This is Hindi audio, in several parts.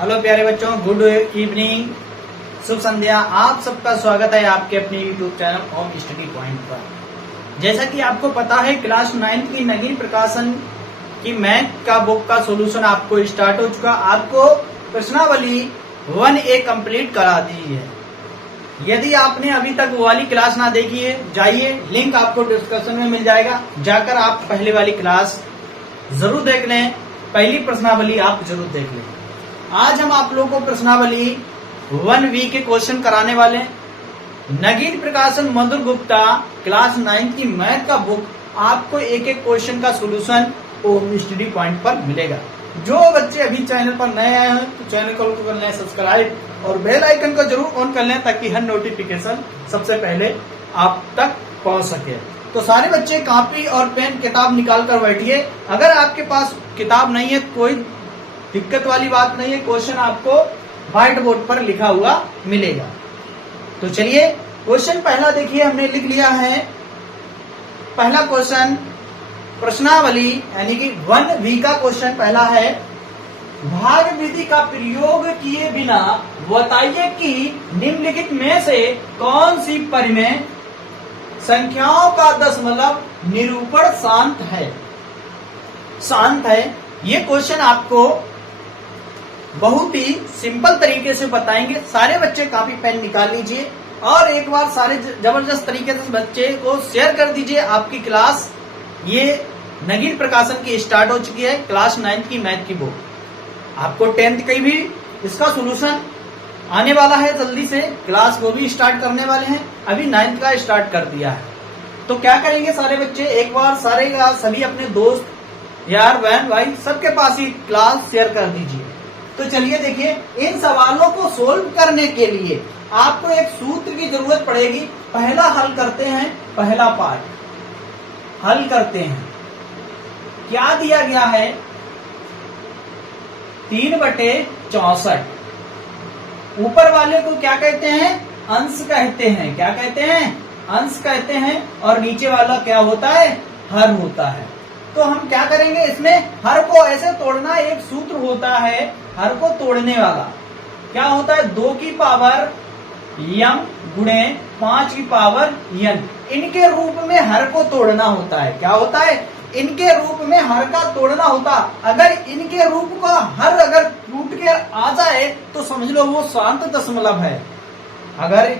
हेलो प्यारे बच्चों, गुड इवनिंग, शुभ संध्या। आप सबका स्वागत है आपके अपने YouTube channel home study point पर। जैसा कि आपको पता है, क्लास 9 की नगीन प्रकाशन की मैथ का बुक का सॉल्यूशन आपको स्टार्ट हो चुका। आपको प्रश्नावली 1A कंप्लीट करा दी है। यदि आपने अभी तक वो वाली क्लास ना देखी है, जाइए, लिंक आपको डिस्क्रिप्शन में मिल जाएगा, जाकर आप पहले वाली क्लास जरूर देख लें। पहली प्रश्नावली आप जरूर देख लें। आज हम आप लोगों को प्रश्नावली 1B के क्वेश्चन कराने वाले हैं। नगीन प्रकाशन मधुर गुप्ता क्लास 9 की मैथ का बुक आपको एक एक क्वेश्चन का सॉल्यूशन होम स्टडी पॉइंट पर मिलेगा। जो बच्चे अभी चैनल पर नए आए हैं तो चैनल को कर लें सब्सक्राइब और बेल आइकन को जरूर ऑन कर लें, ताकि हर नोटिफिकेशन सबसे पहले आप तक पहुंच सके। तो सारे बच्चे कॉपी और पेन किताब निकाल कर बैठिए। अगर आपके पास किताब नहीं है तो कोई दिक्कत वाली बात नहीं है, क्वेश्चन आपको व्हाइट बोर्ड पर लिखा हुआ मिलेगा। तो चलिए, क्वेश्चन पहला देखिए, हमने लिख लिया है। पहला क्वेश्चन प्रश्नावली यानी कि 1B का क्वेश्चन पहला है। भाग विधि का प्रयोग किए बिना बताइए कि निम्नलिखित में से कौन सी परिमेय संख्याओं का दशमलव निरूपण शांत है। शांत है, ये क्वेश्चन आपको बहुत ही सिंपल तरीके से बताएंगे। सारे बच्चे कॉपी पेन निकाल लीजिए और एक बार सारे जबरदस्त तरीके से बच्चे को शेयर कर दीजिए। आपकी क्लास ये नगीन प्रकाशन की स्टार्ट हो चुकी है, क्लास 9 की मैथ की बुक। आपको 10th की भी इसका सॉल्यूशन आने वाला है, जल्दी से क्लास को भी स्टार्ट करने वाले हैं। अभी 9th का स्टार्ट कर दिया है। तो क्या करेंगे सारे बच्चे, एक बार सारे का सभी अपने दोस्त, यार, बहन, भाई सबके पास ही क्लास शेयर कर दीजिए। तो चलिए देखिए, इन सवालों को सोल्व करने के लिए आपको एक सूत्र की जरूरत पड़ेगी। पहला हल करते हैं, पहला पार्ट हल करते हैं। क्या दिया गया है, 3/64। ऊपर वाले को क्या कहते हैं, अंश कहते हैं। क्या कहते हैं, अंश कहते हैं। और नीचे वाला क्या होता है, हर होता है। तो हम क्या करेंगे, इसमें हर को ऐसे तोड़ना, एक सूत्र होता है हर को तोड़ने वाला। क्या होता है, 2 की पावर m गुणे 5 की पावर n। इनके रूप में हर को तोड़ना होता है। क्या होता है, इनके रूप में हर का तोड़ना होता। अगर इनके रूप का हर अगर टूट के आ जाए तो समझ लो वो शांत दशमलव है। अगर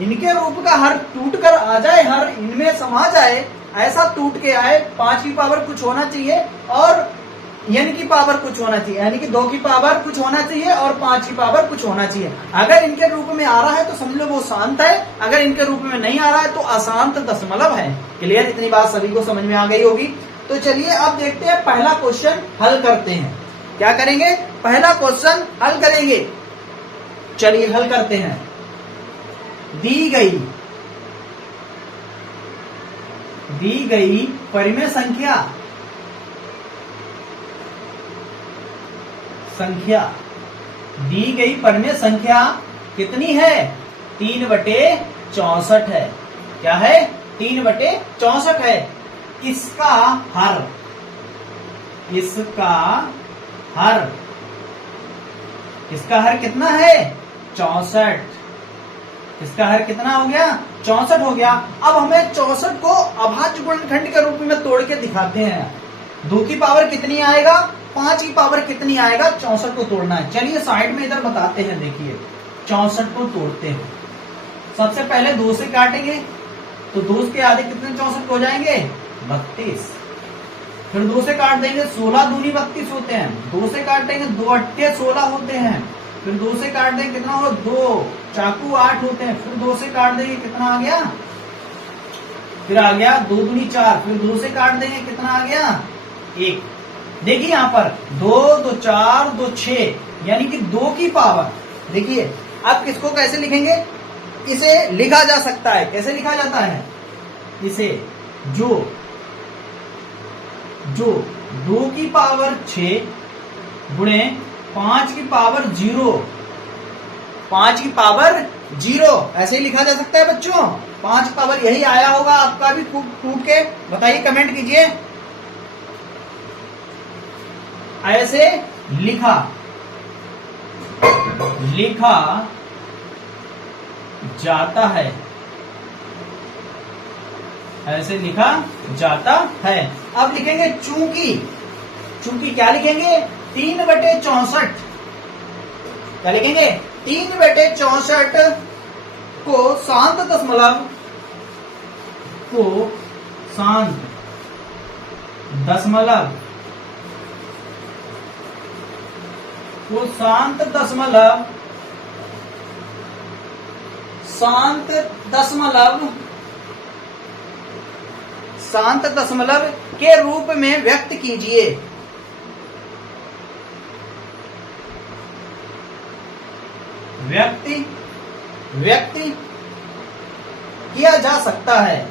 इनके रूप का हर टूट कर आ जाए, हर इनमें समा जाए, ऐसा टूट के आए, 5 की पावर कुछ होना चाहिए और n की पावर कुछ होना चाहिए, यानी कि 2 की पावर कुछ होना चाहिए और 5 की पावर कुछ होना चाहिए। अगर इनके रूप में आ रहा है तो समझ लो वो शांत है, अगर इनके रूप में नहीं आ रहा है तो अशांत दशमलव है। क्लियर, इतनी बात सभी को समझ में आ गई होगी। तो चलिए अब देखते हैं, पहला क्वेश्चन हल करते हैं। क्या करेंगे, पहला क्वेश्चन हल करेंगे। चलिए हल करते हैं। दी गई परिमेय दी गई परिमेय संख्या कितनी है, 3/64 है। क्या है, 3/64 है। इसका हर कितना है, 64। इसका हर कितना हो गया, 64 हो गया। अब हमें 64 को अभाज्य गुणनखंड के रूप में तोड़ के दिखाते हैं। 2 की पावर कितनी आएगा, 5 की पावर कितनी आएगा, 64 को तोड़ना है। चलिए साइड में इधर बताते हैं। देखिए 64 को तोड़ते हैं। सबसे पहले 2 से काटेंगे तो 2 के आधे कितने 64 हो जाएंगे, 32। फिर 2 से काट देंगे, 16 दूनी 32 होते हैं। 2 से काटेंगे, 2 अट्ठे 16 होते हैं। फिर 2 से काट देंगे, कितना होगा, 2 चाकू 8 होते हैं। फिर 2 से काट देंगे, कितना आ गया, फिर आ गया 2 दूनी 4। फिर 2 से काट देंगे, कितना आ गया, 1। देखिए यहाँ पर 2 2 4 2 6, यानी कि 2 की पावर। देखिए अब किसको कैसे लिखेंगे, इसे लिखा जा सकता है। कैसे लिखा जाता है इसे, जो 2 की पावर 6 गुणे 5 की पावर 0, 5 की पावर 0 ऐसे ही लिखा जा सकता है बच्चों। 5 की पावर यही आया होगा आपका भी टूट के, बताइए, कमेंट कीजिए। ऐसे लिखा लिखा जाता है, ऐसे लिखा जाता है। अब लिखेंगे चूंकि, चूंकि क्या लिखेंगे 3/64, क्या लिखेंगे 3/64 को शांत दशमलव, को शांत दशमलव, को शांत दशमलव, शांत दशमलव, शांत दशमलव के रूप में व्यक्त कीजिए। व्यक्त किया जा सकता है।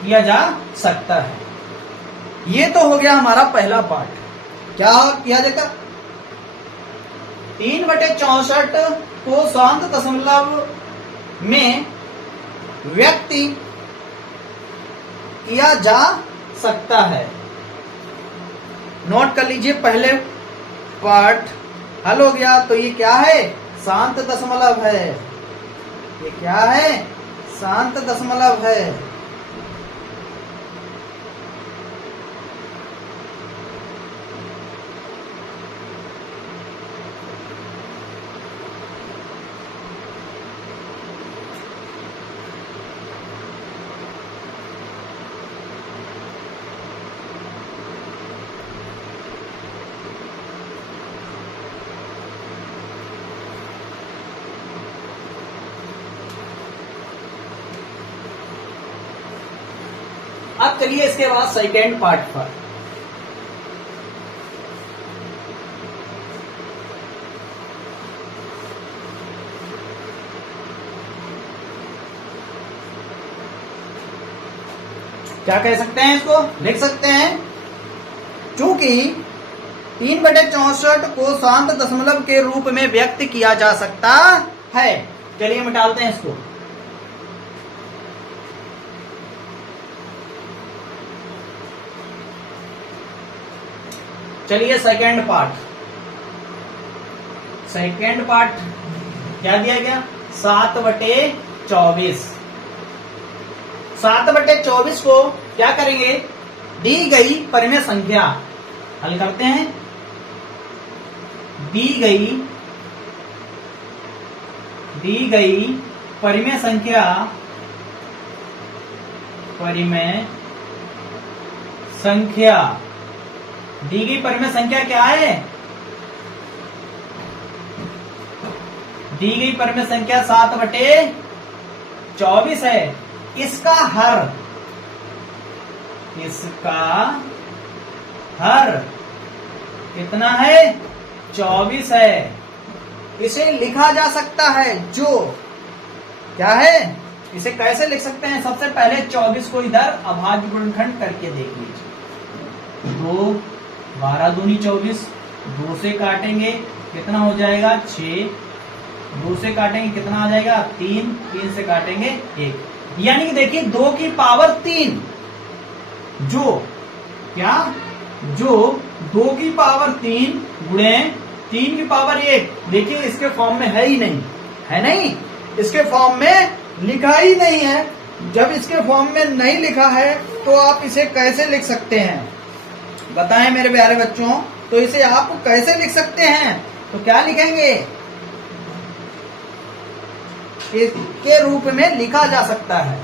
किया जा सकता है। ये तो हो गया हमारा पहला पार्ट। क्या किया जाएगा 3/64 को शांत दशमलव में व्यक्त किया जा सकता है। नोट कर लीजिए, पहले पार्ट हल हो गया। तो ये क्या है शांत दशमलव है, ये क्या है शांत दशमलव है। अब चलिए इसके बाद सेकेंड पार्ट पर। क्या कह सकते हैं, इसको लिख सकते हैं चूंकि 3/64 को शांत दशमलव के रूप में व्यक्त किया जा सकता है। चलिए मिटाते हैं इसको। चलिए सेकेंड पार्ट, सेकेंड पार्ट क्या दिया गया 7/24। 7/24 को क्या करेंगे दी गई परिमेय संख्या हल करते हैं। दी गई परिमेय संख्या, परिमेय संख्या, दी गई परिमेय संख्या क्या है, दी गई परिमेय संख्या 7/24 है। इसका हर, इसका हर कितना है 24 है। इसे लिखा जा सकता है जो क्या है, इसे कैसे लिख सकते हैं। सबसे पहले 24 को इधर अभाज्य गुणनखंड करके देख लीजिए। 2 12 दूनी 24, 2 से काटेंगे कितना हो जाएगा 6, 2 से काटेंगे कितना आ जाएगा 3, 3 से काटेंगे 1, यानी कि देखिए 2 की पावर 3, जो क्या, जो 2 की पावर 3 गुणे 3 की पावर 1। देखिए इसके फॉर्म में है ही नहीं, है नहीं, इसके फॉर्म में लिखा ही नहीं है। जब इसके फॉर्म में नहीं लिखा है तो आप इसे कैसे लिख सकते हैं बताएं मेरे प्यारे बच्चों। तो इसे आप कैसे लिख सकते हैं, तो क्या लिखेंगे, के रूप में लिखा जा सकता है,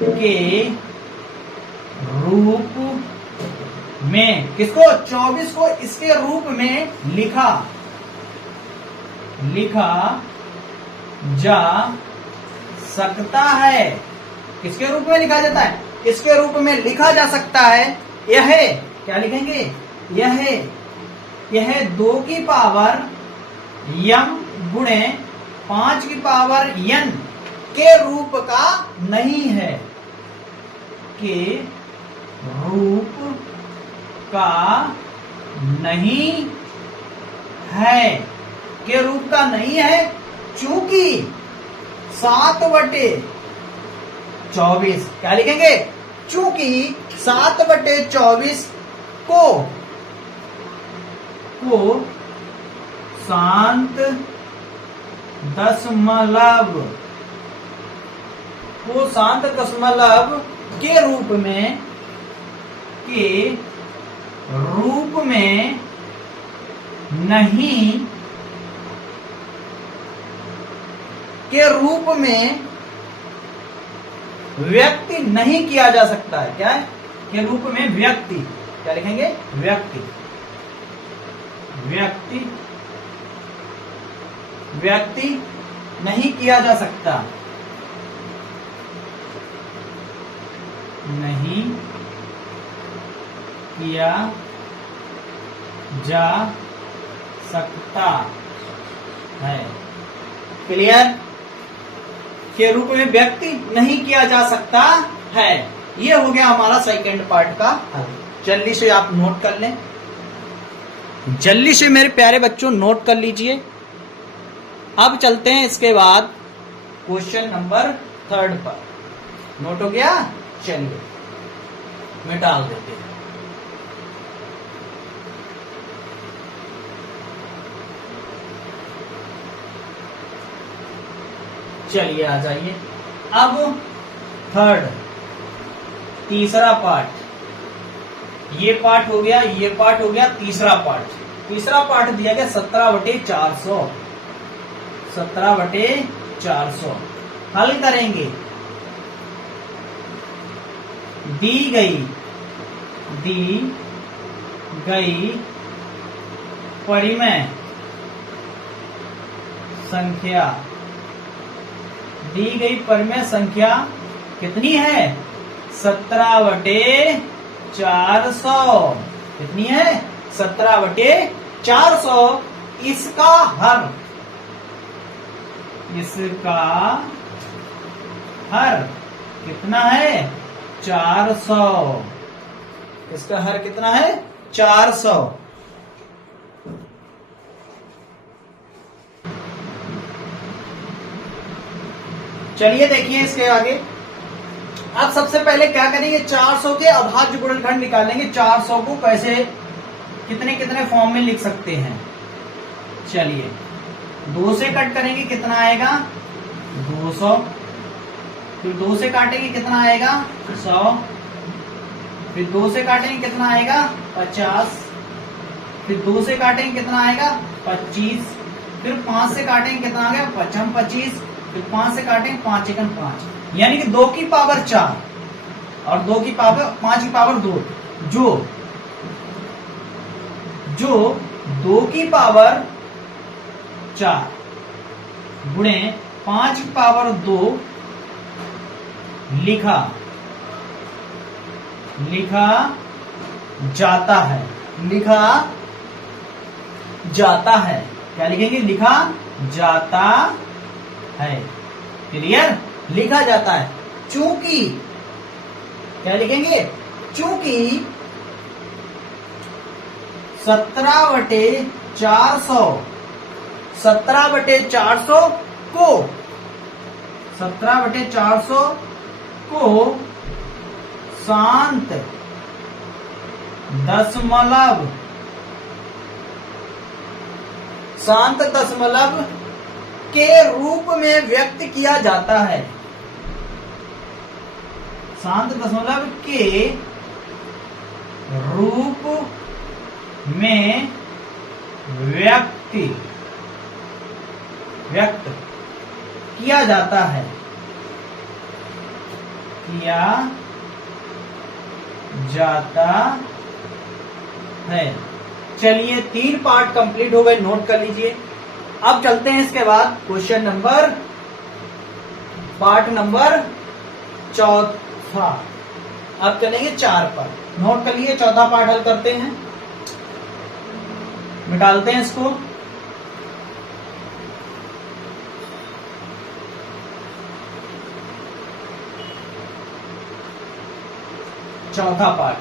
के रूप में, किसको 24 को इसके रूप में लिखा जा सकता है। किसके रूप में लिखा जाता है, इसके रूप में लिखा जा सकता है। यह क्या लिखेंगे, यह 2 की पावर m गुणे 5 की पावर n के रूप का नहीं है, के रूप का नहीं है, के रूप का नहीं है। चूंकि 7/24 क्या लिखेंगे? चूंकि 7/24 को शांत दशमलव के रूप में व्यक्ति नहीं किया जा सकता है। क्या है? के रूप में व्यक्ति, क्या लिखेंगे? व्यक्ति नहीं किया जा सकता, नहीं किया जा सकता है। क्लियर? के रूप में व्यक्ति नहीं किया जा सकता है। ये हो गया हमारा सेकंड पार्ट का हल। जल्दी से आप नोट कर लें, जल्दी से मेरे प्यारे बच्चों नोट कर लीजिए। अब चलते हैं इसके बाद क्वेश्चन नंबर 3 पर। नोट हो गया? चलिए मिटा देते हैं। चलिए आ जाइए। अब तीसरा पार्ट, ये पार्ट हो गया, ये पार्ट हो गया। तीसरा पार्ट दिया गया 17/400। 17/400 हल करेंगे। दी गई परिमेय संख्या कितनी है? 17/400। कितनी है? 17/400। इसका हर कितना है? 400। इसका हर कितना है? 400। चलिए देखिए इसके आगे। अब सबसे पहले क्या करेंगे? 400 के अभाज्य गुणनखंड निकालेंगे। 400 को कैसे कितने फॉर्म में लिख सकते हैं? चलिए 2 से कट करेंगे, कितना आएगा? 200। फिर 2 से काटेंगे, कितना आएगा? 100। फिर 2 से काटेंगे, कितना आएगा? 50। फिर 2 से काटेंगे, कितना आएगा? 25। फिर 5 से काटेंगे, कितना आ गया? 25। फिर 5 से काटेंगे, 5 × 5, यानी कि 2 की पावर 4 और 5 की पावर 2, जो 2 की पावर 4 गुणे 5 की पावर 2 लिखा जाता है। क्या लिखेंगे? लिखा जाता है। क्लियर? लिखा जाता है। चूंकि क्या लिखेंगे? चूंकि 17/400 को शांत दशमलव के रूप में व्यक्त किया जाता है। शांत दशमलव के रूप में व्यक्त किया जाता है। चलिए 3 पार्ट कंप्लीट हो गए, नोट कर लीजिए। अब चलते हैं इसके बाद पार्ट नंबर 4। अब चलेंगे 4 पर। नोट कर लिए, 4था पार्ट हल करते हैं। मिटालते हैं इसको। चौथा पार्ट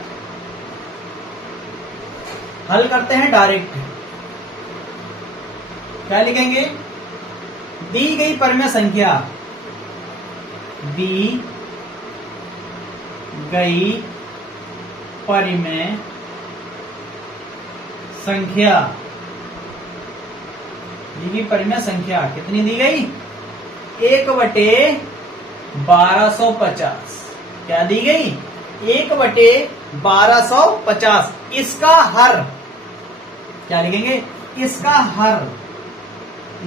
हल करते हैं डायरेक्ट। क्या लिखेंगे? दी गई परिमेय संख्या दी गई परिमेय संख्या, दी गई परिमेय संख्या कितनी दी गई? 1/1250। क्या दी गई? 1/1250। इसका हर, क्या लिखेंगे? इसका हर,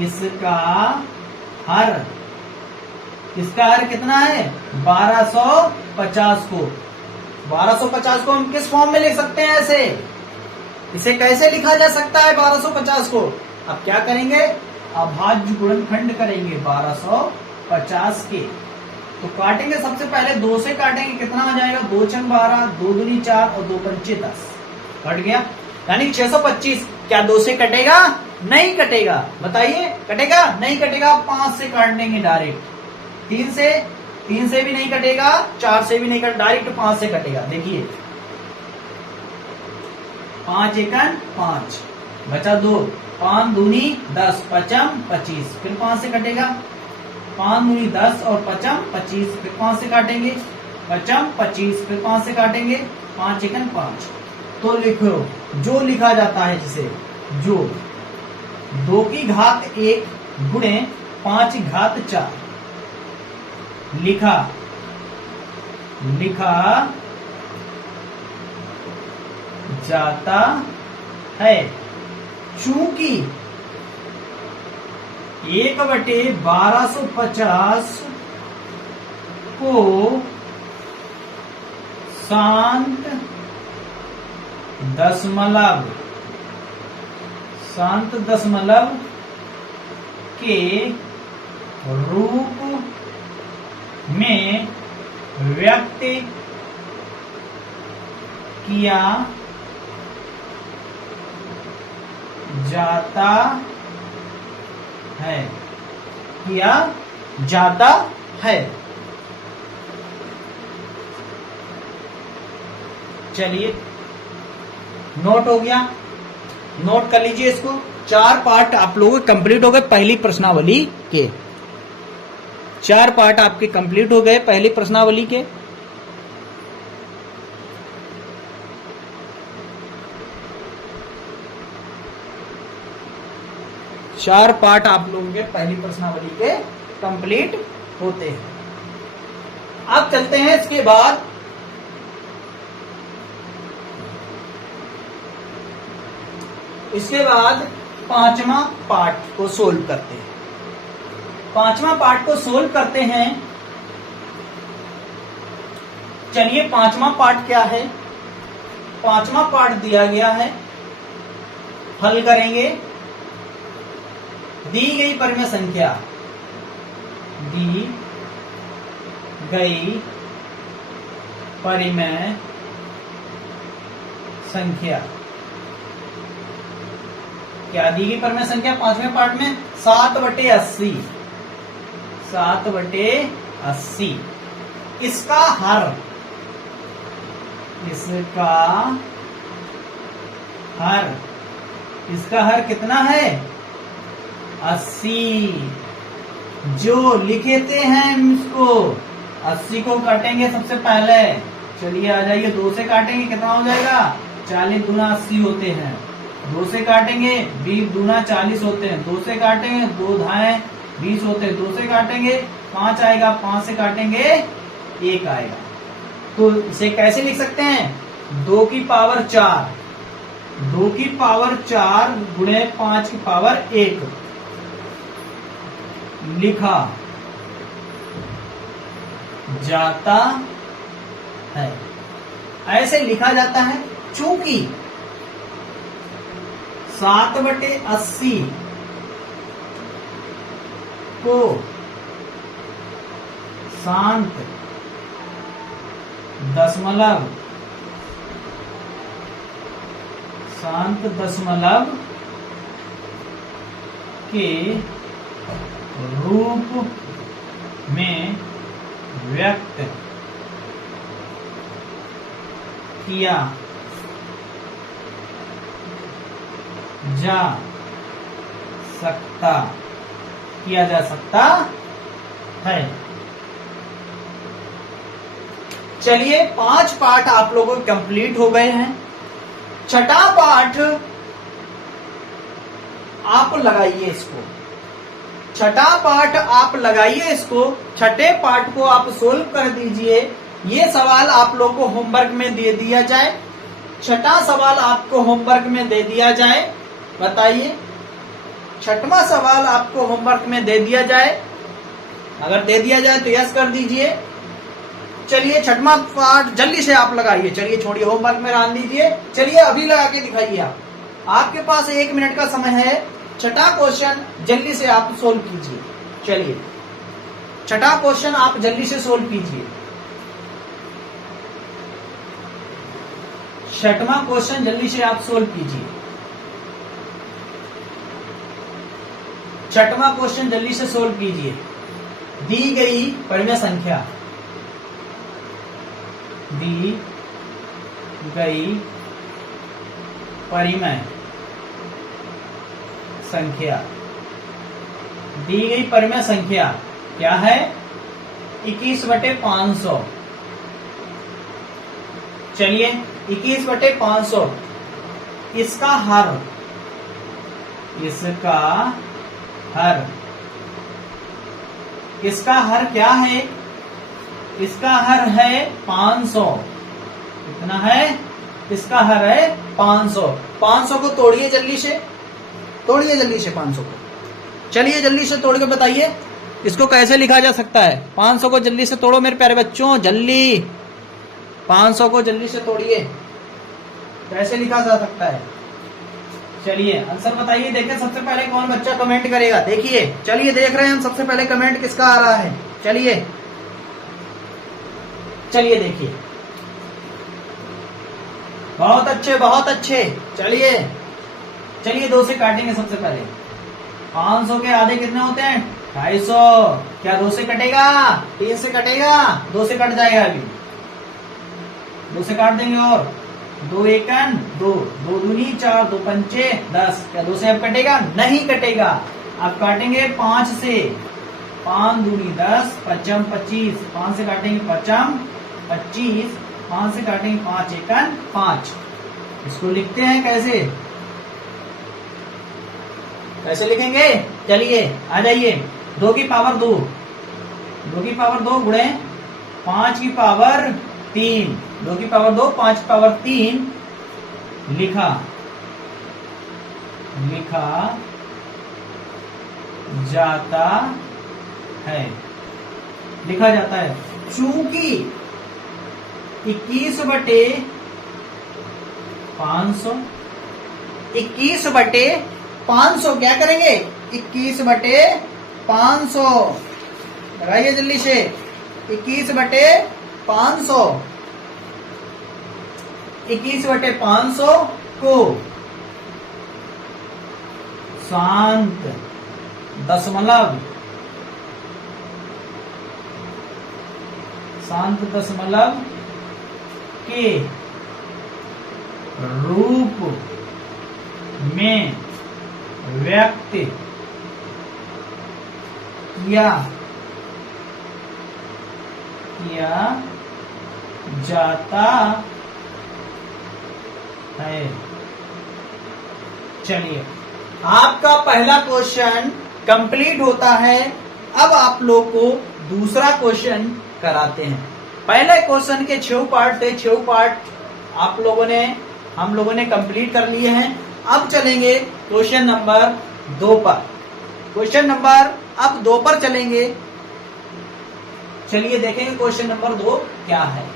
इसका हर, इसका हर कितना है? 1250 को। 1250 को हम किस फॉर्म में लिख सकते हैं? ऐसे, इसे कैसे लिखा जा सकता है 1250 को? अब क्या करेंगे? अभाज्य गुणनखंड करेंगे 1250 के। तो काटेंगे, सबसे पहले 2 से काटेंगे, कितना आ जाएगा? 2 छंग 12, 2 दूनी 4 और 2 पंचे 10। कट गया, यानी 625। क्या 2 से कटेगा? नहीं कटेगा। बताइए, कटेगा? नहीं कटेगा। 5 से काट देंगे डायरेक्ट। 3 से भी नहीं कटेगा, 4 से भी नहीं कटेगा, डायरेक्ट 5 से कटेगा। देखिए, 5 एकन 5, बचा 2, 5 दूनी 10, पचम 25, फिर 5 से कटेगा। 5 दूनी 10 और पचम 25, फिर 5 से काटेंगे, पचम 25, फिर 5 से काटेंगे, 5 एकन 5। तो लिखो, जो लिखा जाता है जिसे, जो 2 की घात 1 गुणे 5 की घात 4 लिखा जाता है, चूंकि 1/1250 को शांत दशमलव के रूप में व्यक्त किया जाता है, चलिए, नोट हो गया, नोट कर लीजिए इसको। 4 पार्ट आप लोगों के कंप्लीट हो गए पहली प्रश्नावली के। 4 पार्ट आपके कंप्लीट हो गए पहली प्रश्नावली के। चार पार्ट आप लोगों के पहली प्रश्नावली के कंप्लीट होते हैं। अब चलते हैं इसके बाद पांचवा पार्ट को सोल्व करते हैं। पांचवा पार्ट को सोल्व करते हैं। चलिए, पांचवा पार्ट क्या है? पांचवा पार्ट दिया गया है, हल करेंगे। दी गई परिमेय संख्या, दी गई परिमेय संख्या, क्या दी गई परिमेय संख्या पांचवें पार्ट में? 7/80। 7/80। इसका हर, इसका हर कितना है? 80। जो लिखे थे हैं इसको, 80 को काटेंगे सबसे पहले। चलिए आ जाइए, 2 से काटेंगे, कितना हो जाएगा? 40 दूना 80 होते हैं। 2 से काटेंगे, 20 दूना 40 होते हैं। 2 से काटेंगे, 2 धाए 20 होते हैं। 2 से काटेंगे 5 आएगा, 5 से काटेंगे 1 आएगा। तो इसे कैसे लिख सकते हैं? 2 की पावर 4, 2 की पावर 4 गुणे 5 की पावर 1 लिखा जाता है। ऐसे लिखा जाता है चूंकि 7/80 को शांत दशमलव के रूप में व्यक्त किया जा सकता है। चलिए 5 पार्ट आप लोगों के कंप्लीट हो गए हैं। छठा पार्ट आप लगाइए इसको, छठा पार्ट आप लगाइए इसको, छठे पार्ट को आप सोल्व कर दीजिए। ये सवाल आप लोग को होमवर्क में दे दिया जाए, छठा सवाल आपको होमवर्क में दे दिया जाए। बताइए, छठवां सवाल आपको होमवर्क में दे दिया जाए, अगर दे दिया जाए तो यस कर दीजिए। चलिए छठवां पार्ट जल्दी से आप लगाइए। चलिए छोड़िए होमवर्क में डाल दीजिए, चलिए अभी लगा के दिखाइए। आप आपके पास 1 मिनट का समय है। छठा क्वेश्चन जल्दी से आप सोल्व कीजिए। चलिए छठा क्वेश्चन आप जल्दी से सोल्व कीजिए। छठवां क्वेश्चन जल्दी से आप सोल्व कीजिए। छठवां क्वेश्चन जल्दी से सोल्व कीजिए। दी गई परिमेय संख्या, दी गई परिमेय संख्या, दी गई परिमेय संख्या क्या है? 21/500। चलिए 21/500, इसका हर, इसका हर, इसका हर क्या है? इसका हर है 500। कितना है? इसका हर है 500। 500 को तोड़िए जल्दी से, तोड़िए जल्दी से 500 को। चलिए जल्दी से तोड़ के बताइए इसको कैसे लिखा जा सकता है। 500 को जल्दी से तोड़ो मेरे प्यारे बच्चों, जल्दी 500 को जल्दी से तोड़िए, कैसे लिखा जा सकता है। चलिए आंसर बताइए। देखिए सबसे पहले कौन बच्चा कमेंट करेगा, देखिए। चलिए देख रहे हैं हम सबसे पहले कमेंट किसका आ रहा है। चलिए चलिए देखिए, बहुत अच्छे बहुत अच्छे। चलिए चलिए 2 से काटेंगे सबसे पहले। 500 के आधे कितने होते हैं? 250। क्या 2 से कटेगा? 3 से कटेगा, 2 से कट जाएगा। अभी 2 से काट देंगे और 2 एकन 2, 2 दूनी 4, 2 पंचे 10। क्या 2 से अब कटेगा? नहीं कटेगा। अब काटेंगे 5 से। 5 दूनी 10, पचम 25। 5 से काटेंगे पचम 25। 5 से काटेंगे 5 एकन 5। इसको लिखते हैं कैसे? कैसे लिखेंगे? चलिए आ जाइए। 2 की पावर 2, 2 की पावर 2 गुणे 5 की पावर 3, 2 की पावर 2, 5 की पावर 3 लिखा, लिखा जाता है, लिखा जाता है। चूंकि 21/500, 21/500 क्या करेंगे? 21/500 लगाइए जल्दी से। 21/500, 21/500 को शांत दशमलव, शांत दशमलव के रूप में व्यक्त किया जाता है। चलिए आपका पहला क्वेश्चन कंप्लीट होता है। अब आप लोग को दूसरा क्वेश्चन कराते हैं। पहले क्वेश्चन के 6 पार्ट थे, 6 पार्ट आप लोगों ने, हम लोगों ने कंप्लीट कर लिए हैं। अब चलेंगे क्वेश्चन नंबर 2 पर। क्वेश्चन नंबर अब 2 पर चलेंगे। चलिए देखेंगे क्वेश्चन नंबर 2 क्या है।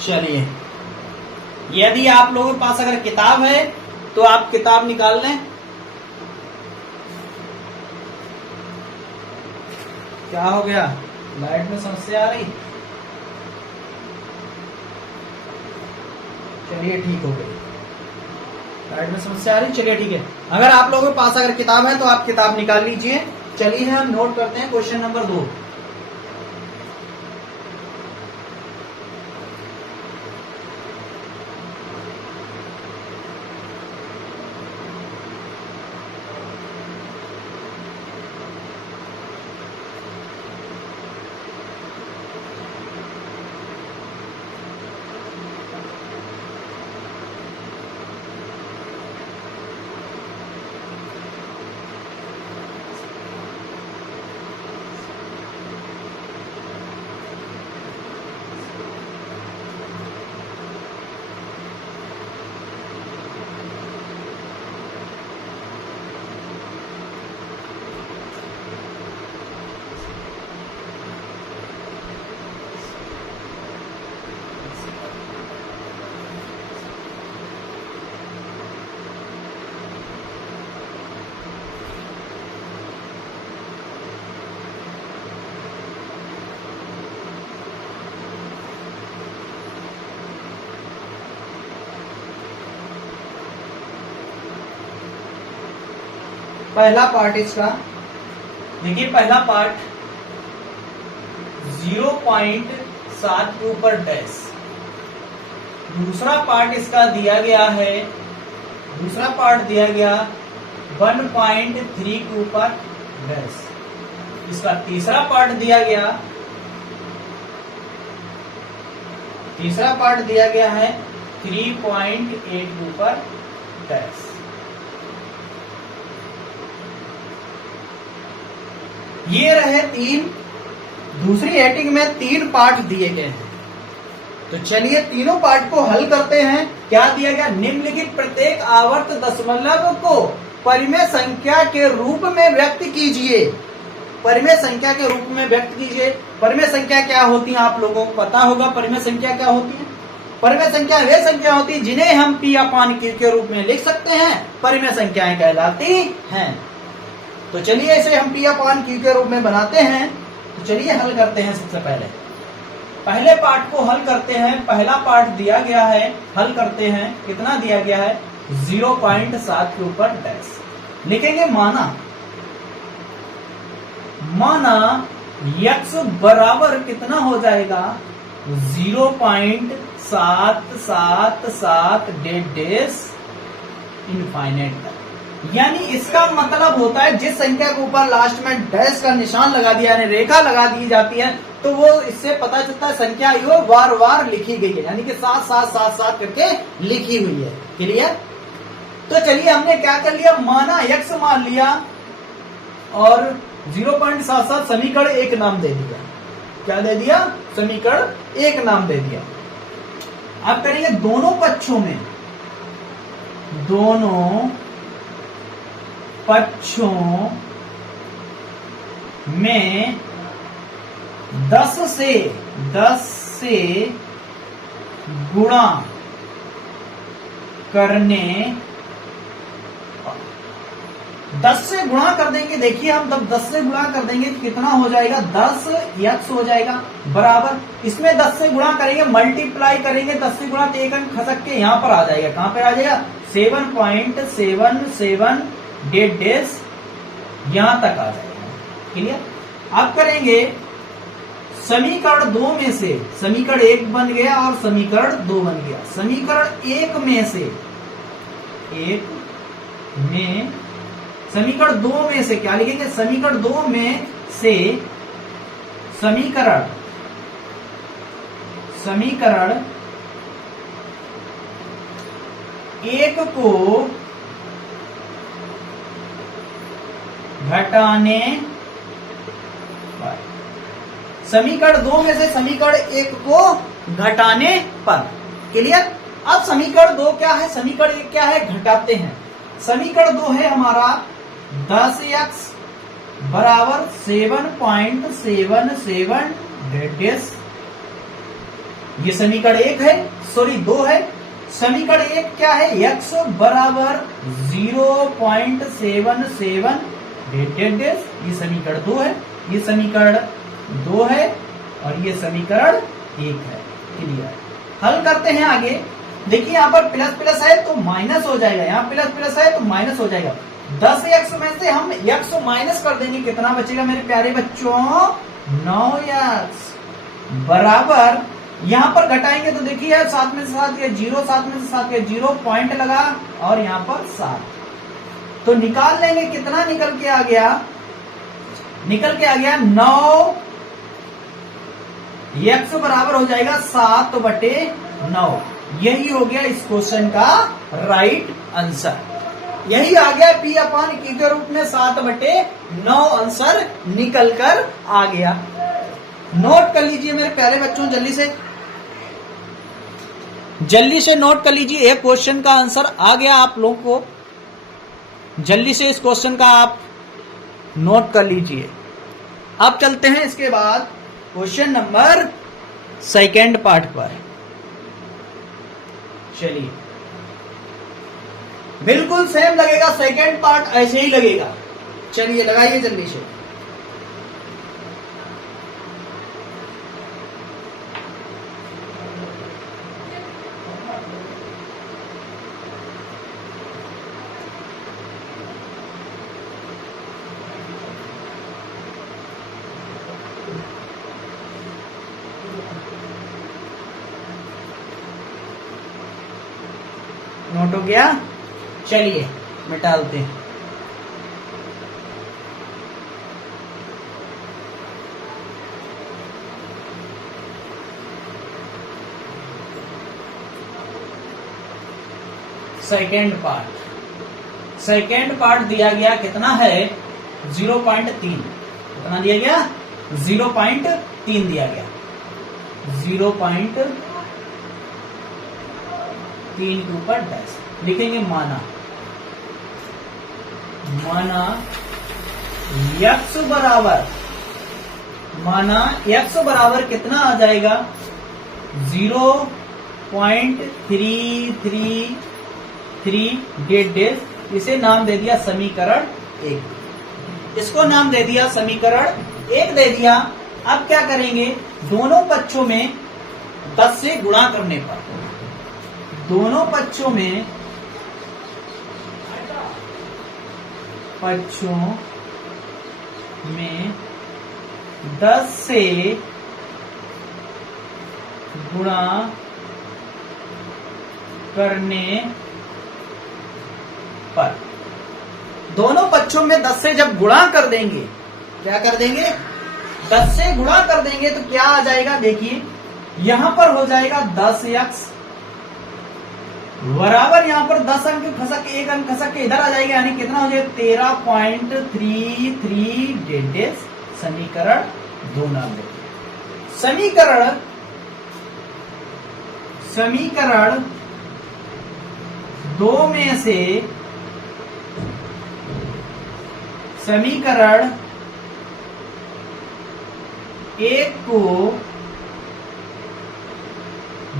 चलिए यदि आप लोगों के पास अगर किताब है तो आप किताब निकाल लें। क्या हो गया? लाइट में समस्या आ रही? चलिए ठीक हो गई, लाइट में समस्या आ रही। चलिए ठीक है, अगर आप लोगों के पास अगर किताब है तो आप किताब निकाल लीजिए। चलिए हम नोट करते हैं क्वेश्चन नंबर 2। पहला पार्ट इसका देखिए, पहला पार्ट 0.7 के ऊपर डैश। दूसरा पार्ट इसका दिया गया है, दूसरा पार्ट दिया गया 1.3 के ऊपर डैश। इसका तीसरा पार्ट दिया गया, तीसरा पार्ट दिया गया है 3.8 के ऊपर डैश। ये रहे तीन, दूसरी हेडिंग में 3 पार्ट दिए गए हैं। तो चलिए तीनों पार्ट को हल करते हैं। क्या दिया गया? निम्नलिखित प्रत्येक आवर्त दशमलव को परिमेय संख्या के रूप में व्यक्त कीजिए। परिमेय संख्या के रूप में व्यक्त कीजिए। परिमेय संख्या क्या होती है आप लोगों को पता होगा। परिमेय संख्या क्या होती है? परिमेय संख्या वे संख्या होती है जिन्हें हम P अपान Q के रूप में लिख सकते हैं, परिमेय संख्याएं कहलाती हैं। तो चलिए इसे हम P अपान Q के रूप में बनाते हैं। तो चलिए हल करते हैं। सबसे पहले पार्ट को हल करते हैं। पहला पार्ट दिया गया है, हल करते हैं। कितना दिया गया है? 0.7 के ऊपर डैश। लिखेंगे माना x बराबर कितना हो जाएगा? 0.777 डैश इनफाइनाइट तक। यानी इसका मतलब होता है जिस संख्या के ऊपर लास्ट में डैश का निशान लगा दिया, यानी रेखा लगा दी जाती है, तो वो इससे पता चलता है संख्या यो बार बार लिखी गई है, यानी कि 7 7 7 7 करके लिखी हुई है। क्लियर? तो चलिए हमने क्या कर लिया, माना x मान लिया और 0.77 समीकरण एक नाम दे दिया। क्या दे दिया? समीकरण एक नाम दे दिया। अब करेंगे दोनों पक्षों में 10 से गुणा करने, 10 से गुणा कर देंगे। देखिए हम जब 10 से गुणा कर देंगे तो कितना हो जाएगा? 10x हो जाएगा बराबर। इसमें 10 से गुणा करेंगे, मल्टीप्लाई करेंगे, 10 से गुणा तो एक अंक खसक के यहां पर आ जाएगा। कहां पर आ जाएगा? 7.77 डैश यहां तक आ जाएगा। क्लियर? अब करेंगे समीकरण 2 में से, समीकरण 1 बन गया और समीकरण 2 बन गया। समीकरण 1 में से, समीकरण 2 में से क्या लिखेंगे? समीकरण 2 में से समीकरण 1 को घटाने पर, समीकरण 2 में से समीकरण 1 को घटाने पर। क्लियर? अब समीकरण 2 क्या है, समीकरण 1 क्या है, घटाते हैं। समीकरण 2 है हमारा 10x बराबर 7.77 डैश। ये समीकरण 1 है, सॉरी 2 है। समीकरण 1 क्या है? x बराबर 0.77 डैश। ये समीकरण 2 है, ये समीकरण 2 है और ये समीकरण 1 है। क्लियर? हल करते हैं आगे। देखिए यहां पर प्लस प्लस है तो माइनस हो जाएगा, यहां प्लस प्लस है तो माइनस हो जाएगा। 10x में से हम x माइनस कर देंगे, कितना बचेगा मेरे प्यारे बच्चों? 9x बराबर, यहां पर घटाएंगे तो देखिए 7 में से 7 के 0, 7 में से 7 के 0, पॉइंट लगा और यहां पर 7, तो निकाल लेंगे, कितना निकल के आ गया? निकल के आ गया 9, x बराबर हो जाएगा 7/9। यही हो गया इस क्वेश्चन का राइट आंसर। यही आ गया P/Q के रूप में 7/9 आंसर निकल कर आ गया। नोट कर लीजिए मेरे प्यारे बच्चों, जल्दी से नोट कर लीजिए, एक क्वेश्चन का आंसर आ गया आप लोगों को। जल्दी से इस क्वेश्चन का आप नोट कर लीजिए। अब चलते हैं इसके बाद क्वेश्चन नंबर सेकंड पार्ट पर। चलिए, बिल्कुल सेम लगेगा, सेकंड पार्ट ऐसे ही लगेगा। चलिए लगाइए जल्दी से। नोट हो गया? चलिए मिटाते हैं। सेकेंड पार्ट दिया गया कितना है? 0.3। कितना दिया गया? 0.3 दिया गया। 0.3 के ऊपर डैश लिखेंगे, माना x बराबर कितना आ जाएगा? 0.333 डेट डेज। इसे नाम दे दिया समीकरण 1। इसको नाम दे दिया समीकरण 1 दे दिया। अब क्या करेंगे? दोनों पक्षों में 10 से गुणा करने पर, दोनों पक्षों में 10 से गुणा करने पर, दोनों पक्षों में 10 से जब गुणा कर देंगे, क्या कर देंगे? 10 से गुणा कर देंगे तो क्या आ जाएगा? देखिए यहां पर हो जाएगा 10x बराबर, यहां पर 10 अंक खसक के, 1 अंक खसक के इधर आ जाएगा, यानी कितना हो जाएगा? 13.33 डेज। समीकरण 2 नाम देते हैं। समीकरण 2 में से समीकरण 1 को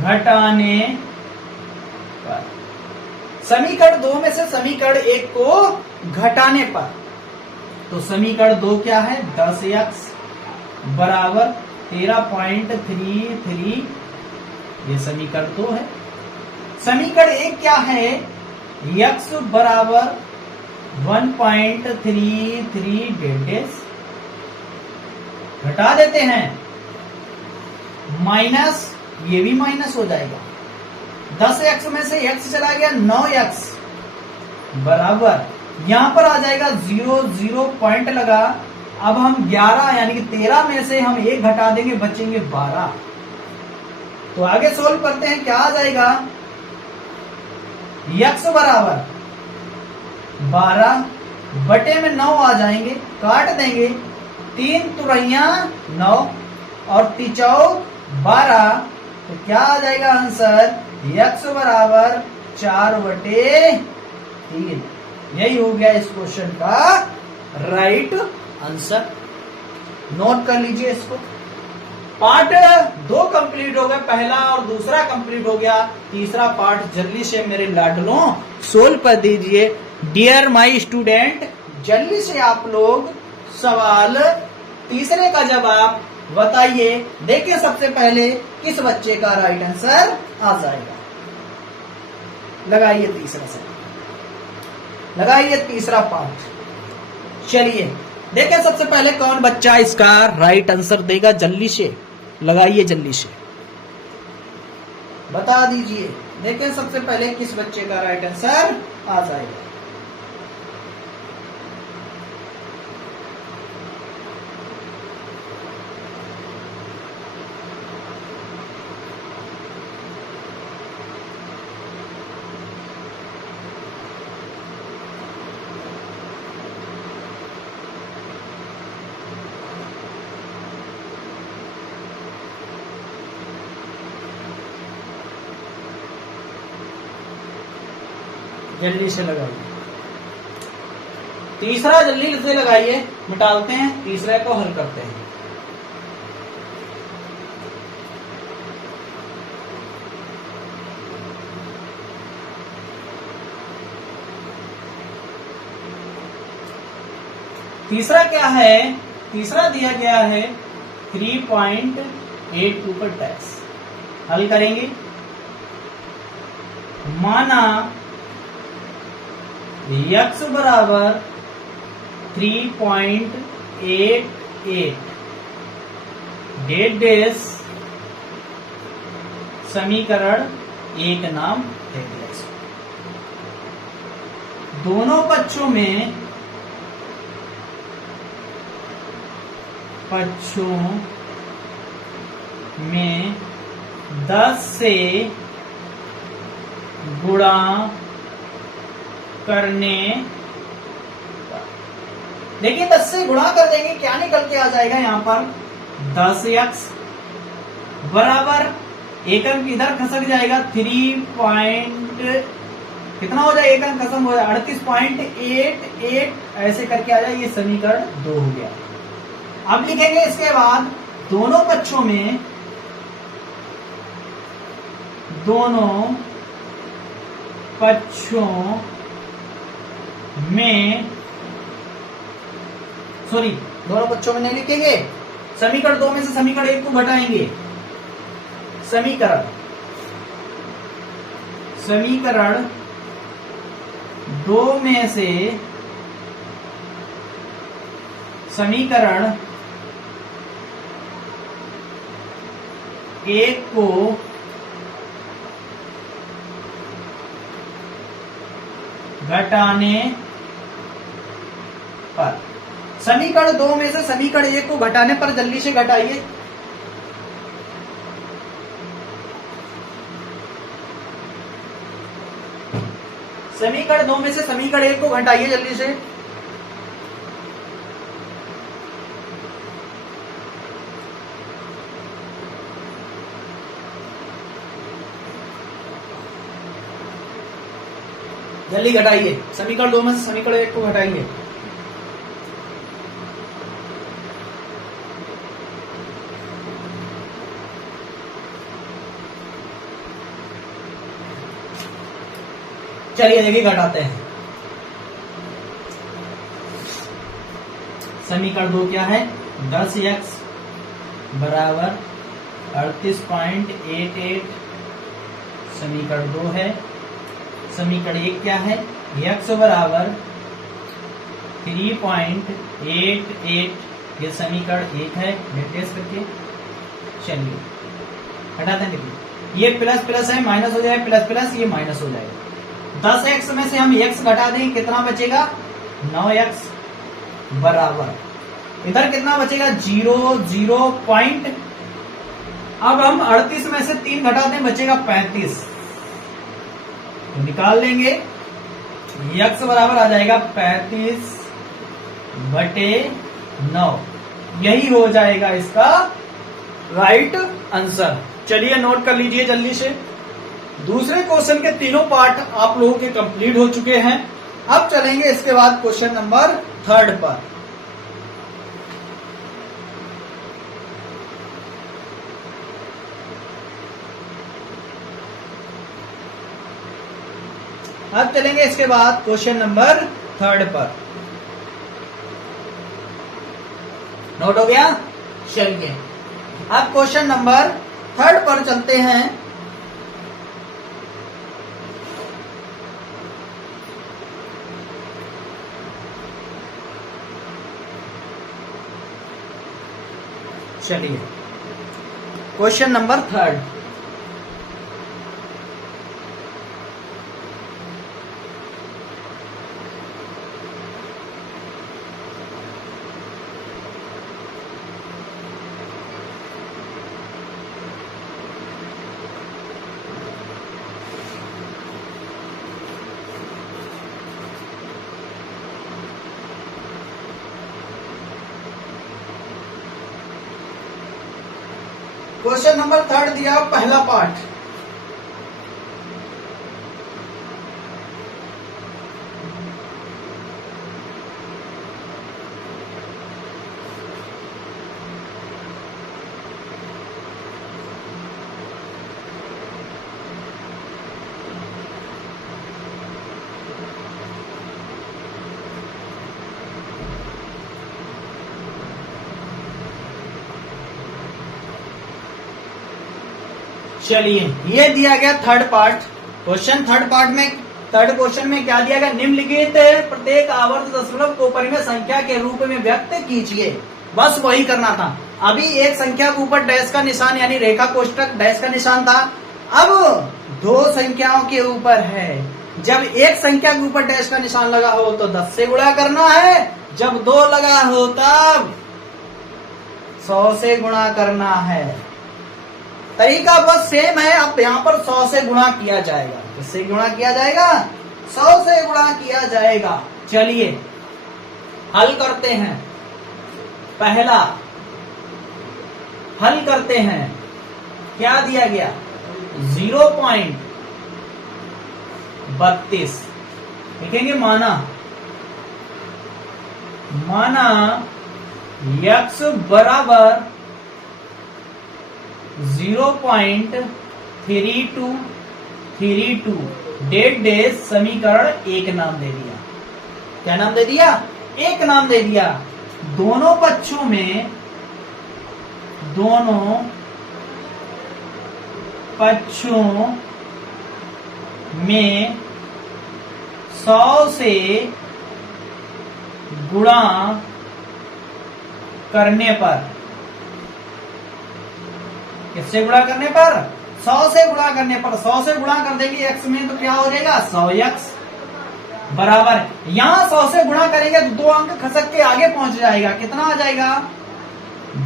घटाने पर, समीकरण 2 में से समीकरण 1 को घटाने पर, तो समीकरण 2 क्या है? 10x बराबर 13.33, ये समीकरण 2 है। समीकरण 1 क्या है? x बराबर 1.33 डेज। घटा देते हैं, माइनस, ये भी माइनस हो जाएगा। 10x में से x चला गया, 9x बराबर, यहां पर आ जाएगा 0 पॉइंट लगा। अब हम 11 यानी कि 13 में से हम 1 घटा देंगे, बचेंगे 12। तो आगे सोल्व करते हैं, क्या आ जाएगा? x बराबर 12 बटे में 9 आ जाएंगे, काट देंगे, 3 तुरैया 9 और 3 चौक 12, तो क्या आ जाएगा आंसर? x बराबर 4/3। यही हो गया इस क्वेश्चन का राइट आंसर। नोट कर लीजिए इसको। पार्ट 2 कंप्लीट हो गया, पहला और दूसरा कंप्लीट हो गया, तीसरा पार्ट जल्दी से मेरे लाडलों सोल्व कर दीजिए। डियर माय स्टूडेंट, जल्दी से आप लोग सवाल तीसरे का जवाब बताइए। देखिए सबसे पहले किस बच्चे का राइट आंसर आ जाएगा। लगाइए तीसरा सवाल। लगाइए तीसरा पार्ट। चलिए देखें सबसे पहले कौन बच्चा इसका राइट आंसर देगा, जल्दी से लगाइए, जल्दी से बता दीजिए। देखें सबसे पहले किस बच्चे का राइट आंसर आ जाएगा। जल्दी से लगाइए, तीसरा जल्दी से लगाइए, मिटालते हैं, तीसरे को हल करते हैं। तीसरा क्या है, तीसरा दिया गया है 3.82 पर टैक्स। हल करेंगे, माना x बराबर 3.88 डेश समीकरण एक नाम है। दोनों पक्षों में 10 से गुणा करने, देखिए 10 से गुणा कर देंगे, क्या निकल के आ जाएगा यहां पर 10x बराबर, एक अंक इधर खसक जाएगा 3 पॉइंट कितना हो जाए, एक अंक खत्म हो जाए 38.88 ऐसे करके आ जाए। ये समीकरण 2 हो गया। अब लिखेंगे इसके बाद दोनों पक्षों में दोनों पक्षों में नहीं लिखेंगे, समीकरण 2 में से समीकरण 1 को घटाएंगे। समीकरण 2 में से समीकरण 1 को घटाने पर, समीकरण 2 में से समीकरण 1 को घटाने पर जल्दी से घटाइए। समीकरण 2 में से समीकरण 1 को घटाइए जल्दी से। जल्दी घटाइए, समीकरण 2 में से समीकरण 1 को घटाइए। चलिए देखिए घटाते हैं। समीकरण 2 क्या है, 10x बराबर 38.88 समीकरण 2 है। समीकरण 1 क्या है, x बराबर 3.88 ये समीकरण 1 है। टेस्ट करके चलिए हटा देंगे, ये प्लस प्लस है माइनस हो जाएगा, प्लस प्लस ये माइनस हो जाएगा। 10x में से हम x घटा देंगे, कितना बचेगा 9x बराबर, इधर कितना बचेगा 0 पॉइंट। अब हम 38 में से 3 घटा दें, बचेगा 35, तो निकाल लेंगे, x बराबर आ जाएगा 35/9। यही हो जाएगा इसका राइट आंसर। चलिए नोट कर लीजिए जल्दी से। दूसरे क्वेश्चन के तीनों पार्ट आप लोगों के कंप्लीट हो चुके हैं। अब चलेंगे इसके बाद क्वेश्चन नंबर 3 पर। अब चलेंगे इसके बाद क्वेश्चन नंबर 3 पर। नोट हो गया? चलिए अब क्वेश्चन नंबर 3 पर चलते हैं। चलिए क्वेश्चन नंबर 3। क्वेश्चन नंबर 3 दिया पहला पार्ट। चलिए ये दिया गया third part question. Third question में क्या दिया गया, निम्नलिखित प्रत्येक आवर्त दशमलव को परिमेय संख्या के रूप में व्यक्त कीजिए। बस वही करना था। अभी एक संख्या के ऊपर डैश का निशान यानी रेखा कोष्टक डैश का निशान था, अब दो संख्याओं के ऊपर है। जब एक संख्या के ऊपर डैश का निशान लगा हो तो 10 से गुणा करना है, जब 2 लगा हो तब 100 से गुणा करना है। तरीका बस सेम है। अब यहाँ पर 100 से गुणा किया जाएगा। किससे गुणा किया जाएगा? 100 से गुणा किया जाएगा। चलिए हल करते हैं। पहला हल करते हैं। क्या दिया गया? 0.32 लिखेंगे। माना x बराबर 0.3232 डेट डेज समीकरण 1 नाम दे दिया। क्या नाम दे दिया? 1 नाम दे दिया। दोनों पक्षों में 100 से गुणा करने पर, किससे गुणा करने पर? 100 से गुणा करने पर। 100 से गुणा कर देंगे x में तो क्या हो जाएगा? 100x बराबर, यहां 100 से गुणा करेंगे तो 2 अंक खसक के आगे पहुंच जाएगा। कितना आ जाएगा?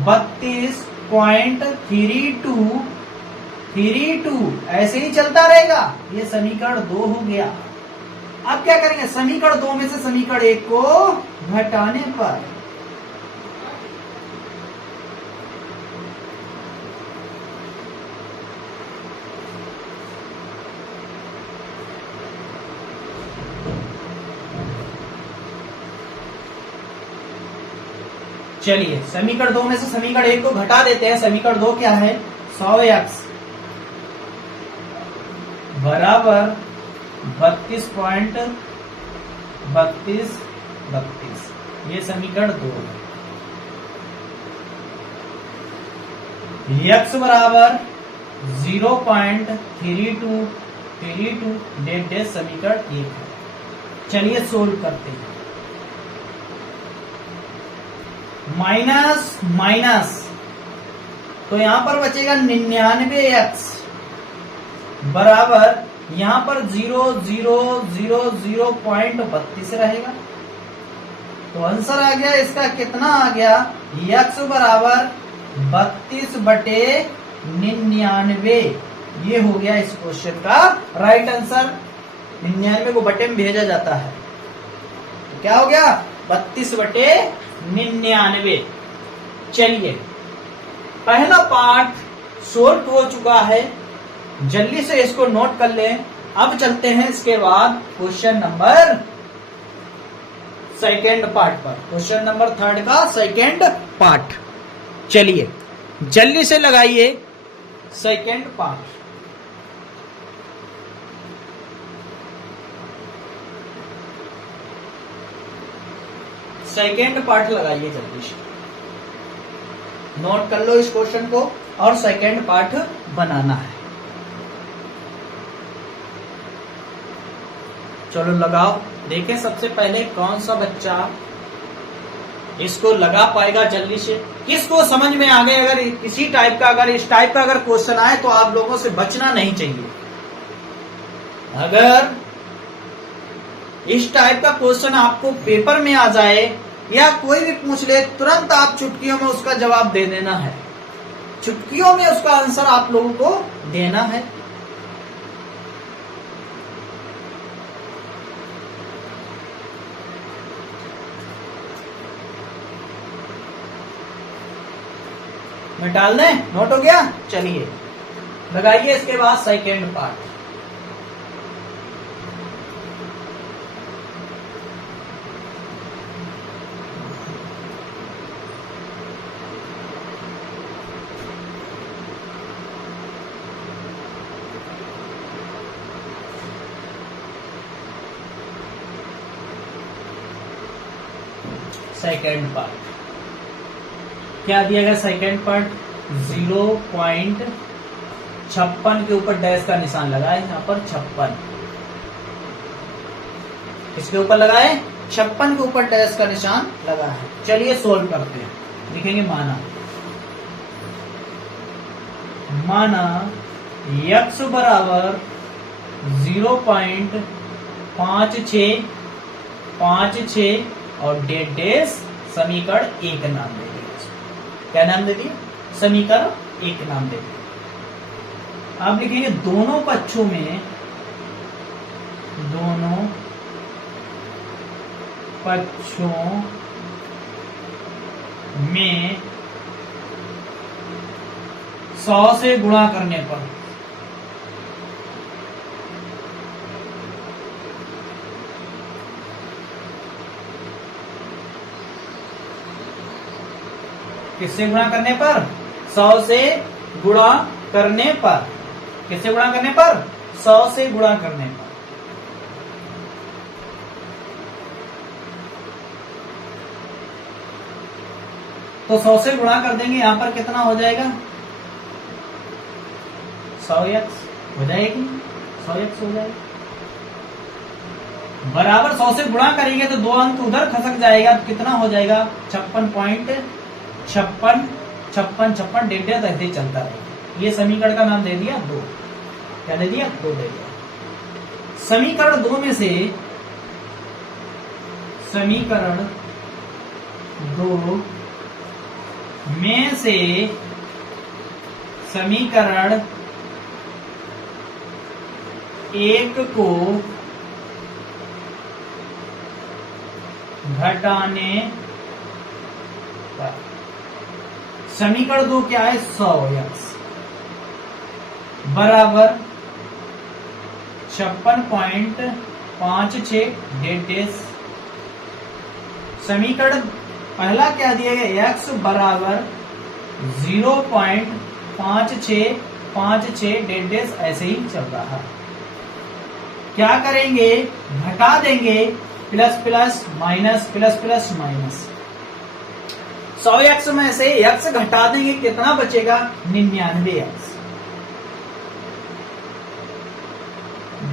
32.3232। ऐसे ही चलता रहेगा। ये समीकरण 2 हो गया। अब क्या करेंगे? समीकरण 2 में से समीकरण 1 को घटाने पर चलिए समीकरण 2 में से समीकरण 1 को घटा देते हैं। समीकरण 2 क्या है? 100x बराबर 32.32। ये समीकरण 2 है। x बराबर 0.3232 डेट डेट समीकरण 1 है। चलिए सोल्व करते हैं। माइनस माइनस तो यहां पर बचेगा 99x बराबर, यहां पर 0.32 रहेगा। तो आंसर आ गया इसका। कितना आ गया? x बराबर 32/99। ये हो गया इस क्वेश्चन का राइट आंसर। 99 को बटे में भेजा जाता है। तो क्या हो गया? 32/99। चलिए पहला पार्ट सोल्व हो चुका है। जल्दी से इसको नोट कर लें। अब चलते हैं इसके बाद क्वेश्चन नंबर सेकेंड पार्ट पर। क्वेश्चन नंबर 3 का सेकेंड पार्ट। चलिए जल्दी से लगाइए सेकेंड पार्ट। सेकेंड पार्ट लगाइए जल्दी से। नोट कर लो इस क्वेश्चन को और सेकेंड पार्ट बनाना है। चलो लगाओ। देखें सबसे पहले कौन सा बच्चा इसको लगा पाएगा जल्दी से? किसको समझ में आ गए? अगर किसी टाइप का, अगर इस टाइप का अगर क्वेश्चन आए तो आप लोगों से बचना नहीं चाहिए। अगर इस टाइप का क्वेश्चन आपको पेपर में आ जाए या कोई भी पूछ ले, तुरंत आप चुटकियों में उसका जवाब दे देना है। चुटकियों में उसका आंसर आप लोगों को देना है। मैं डाल दें? नोट हो गया? चलिए लगाइए इसके बाद सेकेंड पार्ट। सेकेंड पार्ट क्या दिया गया? सेकेंड पार्ट 0.56 के ऊपर डैश का निशान लगाए, यहाँ पर 56 इसके ऊपर लगाए, 56 के ऊपर डैश का निशान लगा है। चलिए सोल्व करते हैं। लिखेंगे माना x बराबर 0.5656 और डेड डैश समीकरण 1 नाम दे दिया। क्या नाम दे दिया? समीकरण 1 नाम दे दिया। आप लिखेंगे दोनों पक्षों में 100 से गुणा करने पर किससे गुणा करने पर? 100 से गुणा करने पर। किससे गुणा करने पर? 100 से गुणा करने पर। तो 100 से गुणा कर देंगे, यहां पर कितना हो जाएगा? 100x हो जाएगी, 100x हो जाएगा बराबर 100 से गुणा करेंगे तो 2 अंक उधर खसक जाएगा, तो कितना हो जाएगा? 56.56 डेढ़ ऐसे चलता रहेगा। ये समीकरण का नाम दे दिया 2। क्या दे दिया? 2 दे दिया। समीकरण 2 में से समीकरण 2 में से समीकरण 1 को घटाने पर समीकरण 2 क्या है? 100x बराबर 56.56 डेढ़ डैश। समीकरण पहला क्या दिया गया? x बराबर 0.5656 डेढ़ डैश ऐसे ही चल रहा है। क्या करेंगे? घटा देंगे, plus plus minus, plus plus minus. 100x में से x घटा देंगे, कितना बचेगा? 99x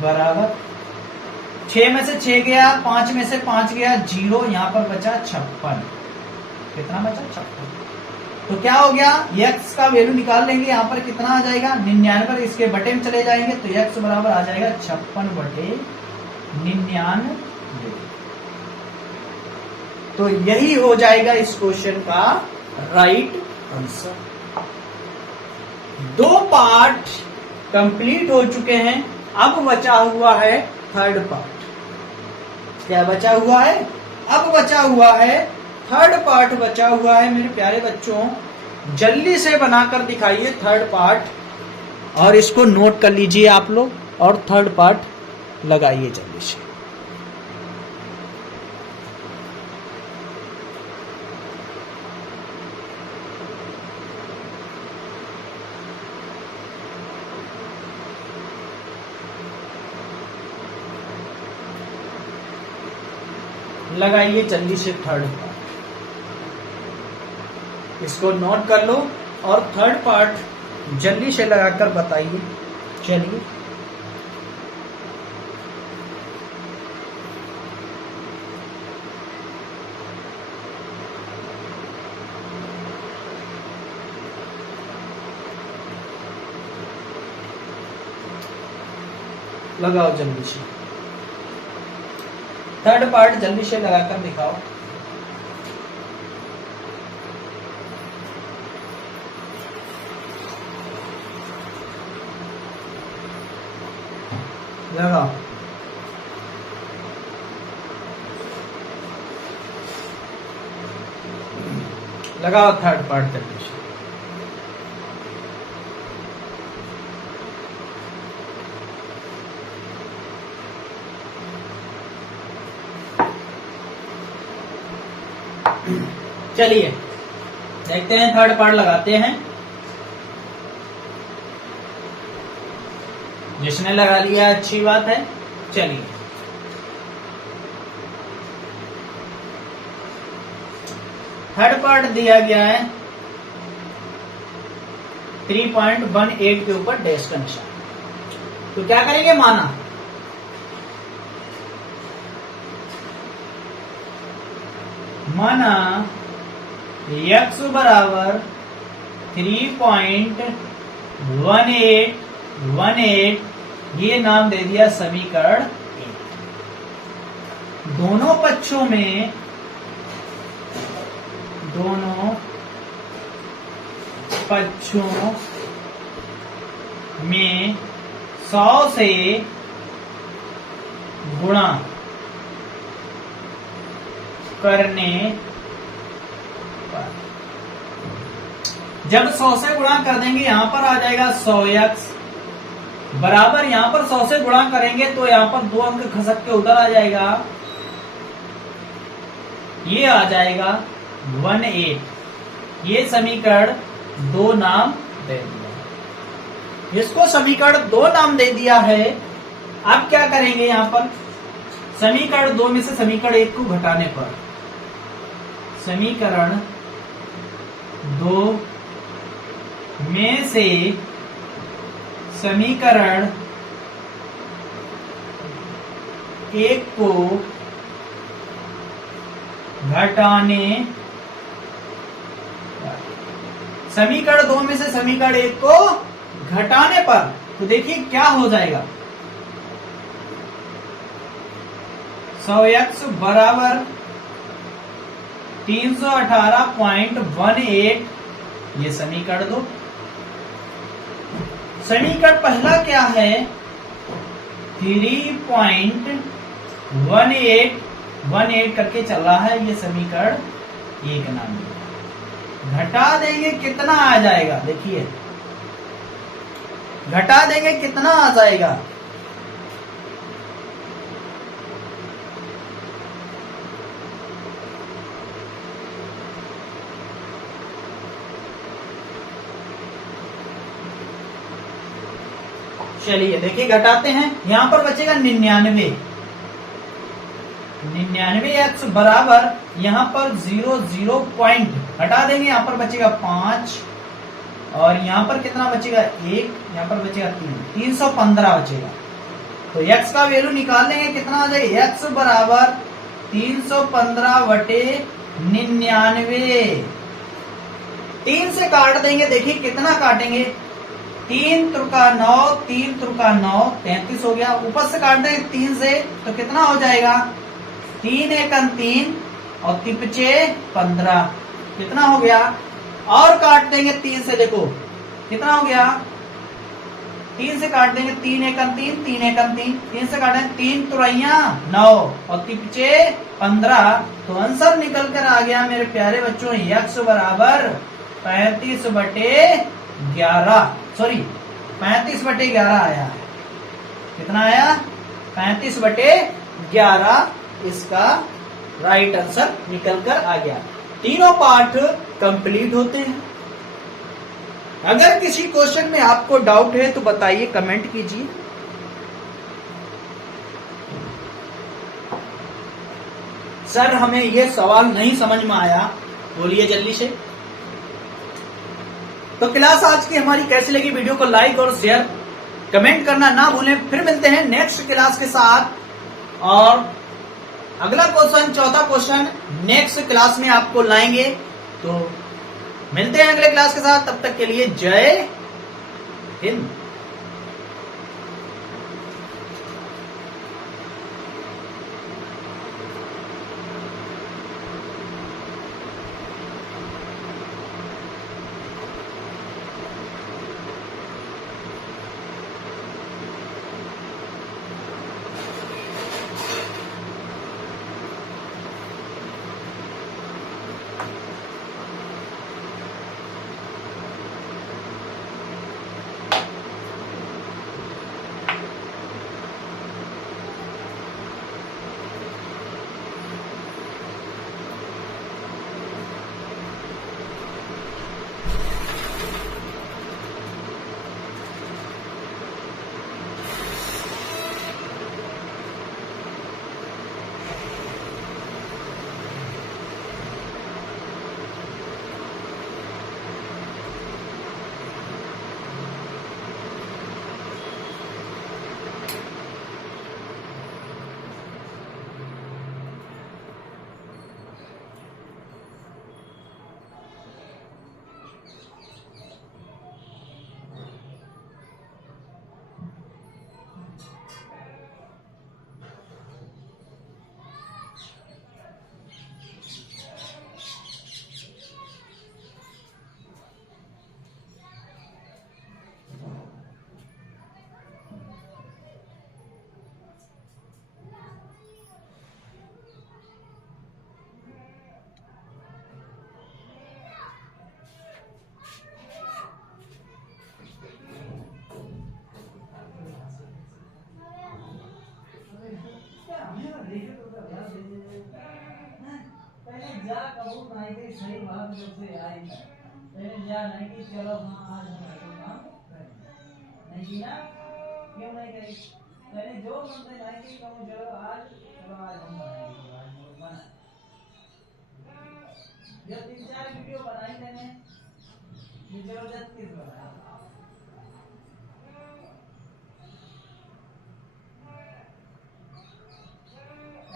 बराबर 6 में से 6 गया, 5 में से 5 गया, 0, यहां पर बचा 56। कितना बचा? 56। तो क्या हो गया? x का वैल्यू निकाल लेंगे, यहां पर कितना आ जाएगा? 99। इसके बटे में चले जाएंगे तो x बराबर आ जाएगा 56/99। तो यही हो जाएगा इस क्वेश्चन का राइट आंसर। 2 पार्ट कंप्लीट हो चुके हैं, अब बचा हुआ है थर्ड पार्ट। क्या बचा हुआ है? अब बचा हुआ है थर्ड पार्ट बचा हुआ है। मेरे प्यारे बच्चों, जल्दी से बनाकर दिखाइए थर्ड पार्ट, और इसको नोट कर लीजिए आप लोग, और थर्ड पार्ट लगाइए जल्दी से। लगाइए जल्दी से थर्ड पार्ट, इसको नोट कर लो और थर्ड पार्ट जल्दी से लगाकर बताइए। चलिए लगाओ जल्दी से, थर्ड पार्ट जल्दी से लगाकर दिखाओ। लगाओ, लगाओ थर्ड पार्ट जल्दी से। चलिए देखते हैं, थर्ड पार्ट लगाते हैं। जिसने लगा लिया अच्छी बात है। चलिए थर्ड पार्ट दिया गया है 3.18 के ऊपर डैश का निशान। तो क्या करेंगे, माना x बराबर 3.1818, ये नाम दे दिया समीकरण 1। दोनों पक्षों में 100 से गुणा करने पर, जब 100 से गुणा कर देंगे यहां पर आ जाएगा 100x बराबर, यहां पर 100 से गुणा करेंगे तो यहां पर 2 अंक खसक के उधर आ जाएगा, ये आ जाएगा 18। ये समीकरण 2 नाम दे दिया, इसको समीकरण 2 नाम दे दिया है। अब क्या करेंगे, यहां पर समीकरण 2 में से समीकरण 1 को घटाने पर, समीकरण 2 में से समीकरण 1 को घटाने, समीकरण 2 में से समीकरण 1 को घटाने पर, तो देखिए क्या हो जाएगा, 100x बराबर 318.18, ये समीकरण 2। समीकरण पहला क्या है, 3.1818 करके चल रहा है, ये समीकरण 1 नाम दिया। घटा देंगे कितना आ जाएगा, देखिए घटा देंगे कितना आ जाएगा, चलिए देखिए घटाते हैं। यहां पर बचेगा 99x बराबर, यहां पर 0 पॉइंट हटा देंगे, यहां पर बचेगा 5 और यहां पर कितना बचेगा 1, यहां पर बचेगा 3, 315 बचेगा। तो x का वैल्यू निकाल लेंगे, कितना आ जाएगा, x बराबर 315/99। 3 से काट देंगे, देखिए कितना काटेंगे, 3 त्रिका 9, 3 त्रिका 9, 33 हो गया। ऊपर से काट देंगे 3 से, तो कितना हो जाएगा, 3 एकम 3 और 3 पचे 15, कितना हो गया। और काट देंगे 3 से, देखो कितना हो गया, 3 से काट देंगे 3 एकम 3, 3 एकम 3, 3 से काटेंगे 3 तुरैया 9 और 3 पचे 15। तो आंसर निकल कर आ गया मेरे प्यारे बच्चों, x बराबर 35/11, सॉरी 35/11 आया है। कितना आया, 35/11 इसका राइट आंसर निकल कर आ गया। तीनों पार्ट कंप्लीट होते हैं। अगर किसी क्वेश्चन में आपको डाउट है तो बताइए, कमेंट कीजिए। सर हमें ये सवाल नहीं समझ में आया, बोलिए जल्दी से। तो क्लास आज की हमारी कैसी लगी, वीडियो को लाइक और शेयर कमेंट करना ना भूलें। फिर मिलते हैं नेक्स्ट क्लास के साथ, और अगला क्वेश्चन, चौथा क्वेश्चन नेक्स्ट क्लास में आपको लाएंगे। तो मिलते हैं अगले क्लास के साथ, तब तक के लिए जय हिंद। देखिए तो पहले जा कबूल नहीं गई सही बात जब से आई था पहले जा नहीं कि चलो हाँ आज हम ऐसे काम करें नहीं किया क्यों नहीं करी पहले जो मन से नहीं की कहूँ चलो आज हम बनाएंगे आज बना जब 3-4 वीडियो बनाई मैंने जबरदस्त किस बनाया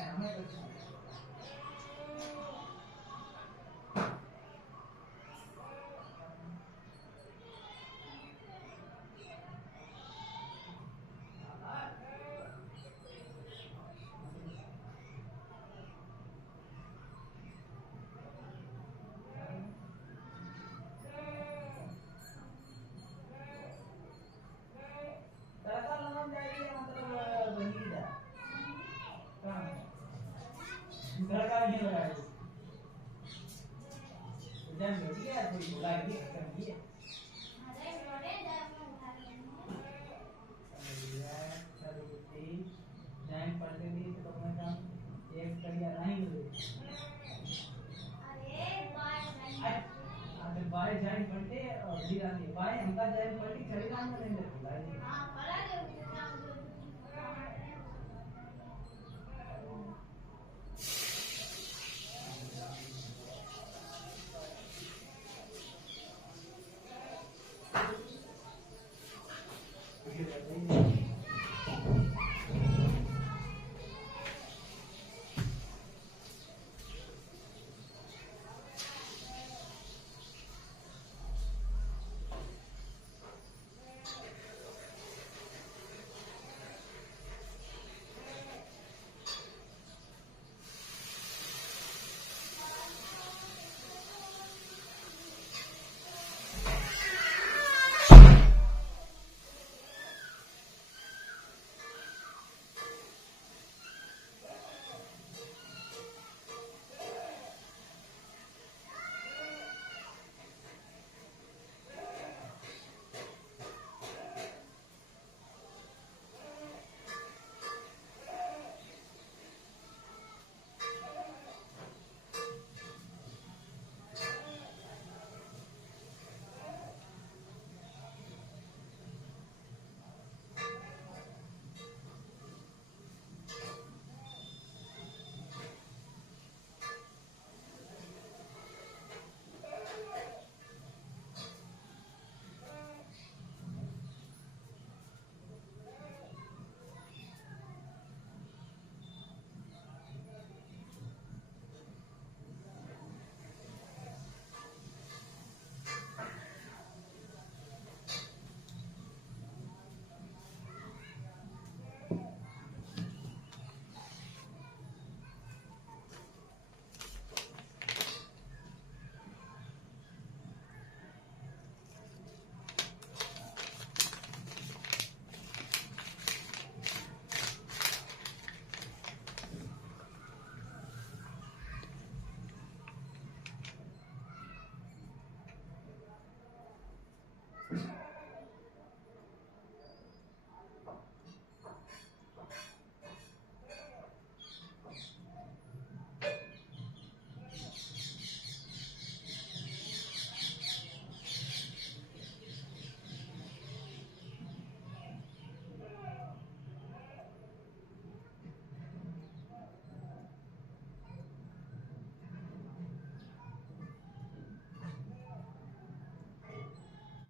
हमें कुछ तड़का लगाम जाएगी मतलब बनी जाए तड़का नहीं लगाया जब रोटी है थोड़ी बुला के कर दिए अरे रोटे जब उठा लेंगे रोटी जाइन पढ़ते भी तो मैं काम एक करिया नहीं हुई अरे बाय जाइन पढ़ते और धीरे धीरे बाय हमका जाइन पढ़ती चली काम करेंगे